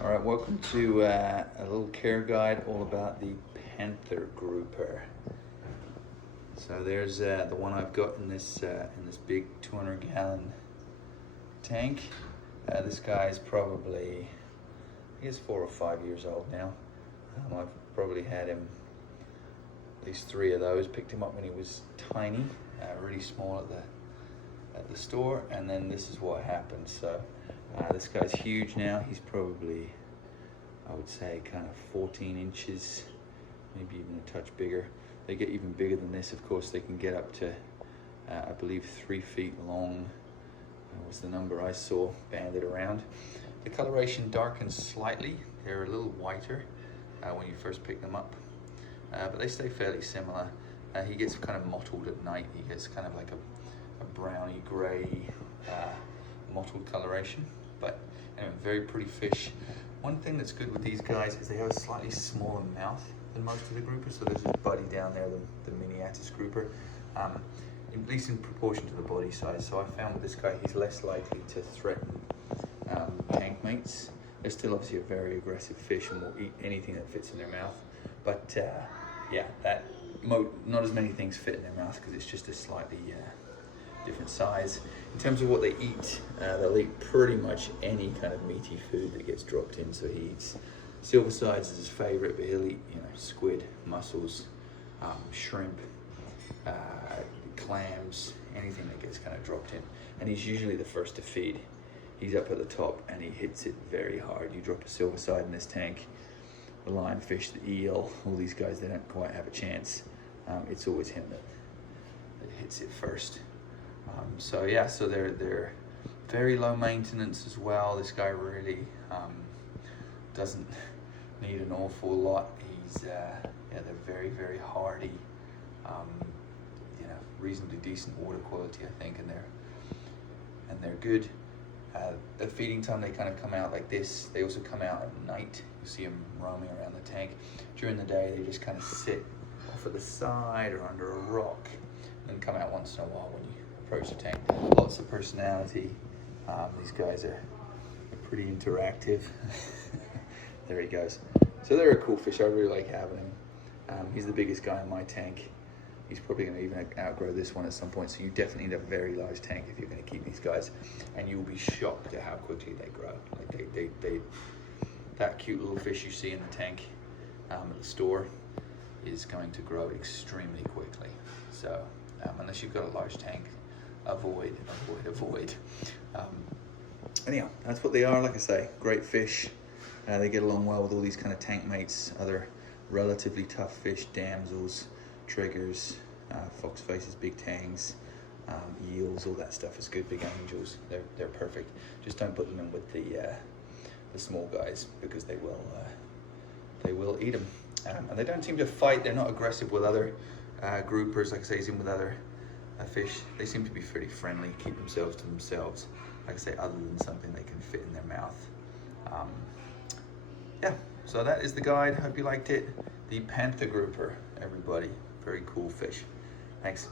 All right, welcome to a little care guide all about the Panther grouper. So there's the one I've got in this big 200-gallon tank. This guy is probably, I guess, 4 or 5 years old now. I've probably had him at least 3 of those. Picked him up when he was tiny, really small at the store, and then this is what happened. So this guy's huge now. He's probably, I would say, kind of 14 inches, maybe even a touch bigger. They get even bigger than this, of course. They can get up to, I believe, 3 feet long. Was the number I saw banded around. The coloration darkens slightly. They're a little whiter when you first pick them up, but they stay fairly similar. He gets kind of mottled at night. He gets kind of like a browny gray mottled coloration, but anyway, very pretty fish. One thing that's good with these guys is they have a slightly smaller mouth than most of the groupers. So there's this buddy down there, the miniatus grouper, at least in proportion to the body size. So I found with this guy, he's less likely to threaten tank mates. They're still obviously a very aggressive fish and will eat anything that fits in their mouth. But yeah, not as many things fit in their mouth because it's just a slightly different size. In terms of what they eat, they'll eat pretty much any kind of meaty food that gets dropped in. So he eats silver sides as his favorite, but he'll eat, squid, mussels, shrimp, clams, anything that gets kind of dropped in. And he's usually the first to feed. He's up at the top and he hits it very hard. You drop a silver side in this tank, the lionfish, the eel, all these guys, they don't quite have a chance. It's always him that hits it first. So yeah, so they're very low maintenance as well. This guy really doesn't need an awful lot. He's they're very, very hardy. Reasonably decent water quality, I think, and they're good. At feeding time, they kind of come out like this. They also come out at night. You see them roaming around the tank. During the day, they just kind of sit off at the side or under a rock, and come out once in a while when you approach the tank. Lots of personality. These guys are pretty interactive. There he goes. So they're a cool fish. I really like having him. He's the biggest guy in my tank. He's probably going to even outgrow this one at some point. So you definitely need a very large tank if you're going to keep these guys, and you'll be shocked at how quickly they grow. Like they that cute little fish you see in the tank at the store is going to grow extremely quickly. So unless you've got a large tank, avoid. Anyhow, that's what they are. Like I say, great fish. They get along well with all these kind of tank mates, other relatively tough fish, damsels, triggers, fox faces, big tangs, eels, all that stuff is good. Big angels, they're perfect. Just don't put them in with the small guys because they will eat them. And they don't seem to fight. They're not aggressive with other groupers, like I say, he's in with other fish. They seem to be pretty friendly, keep themselves to themselves, like I say, other than something they can fit in their mouth. Yeah, so that is the guide. Hope you liked it. The Panther grouper, everybody. Very cool fish. Thanks.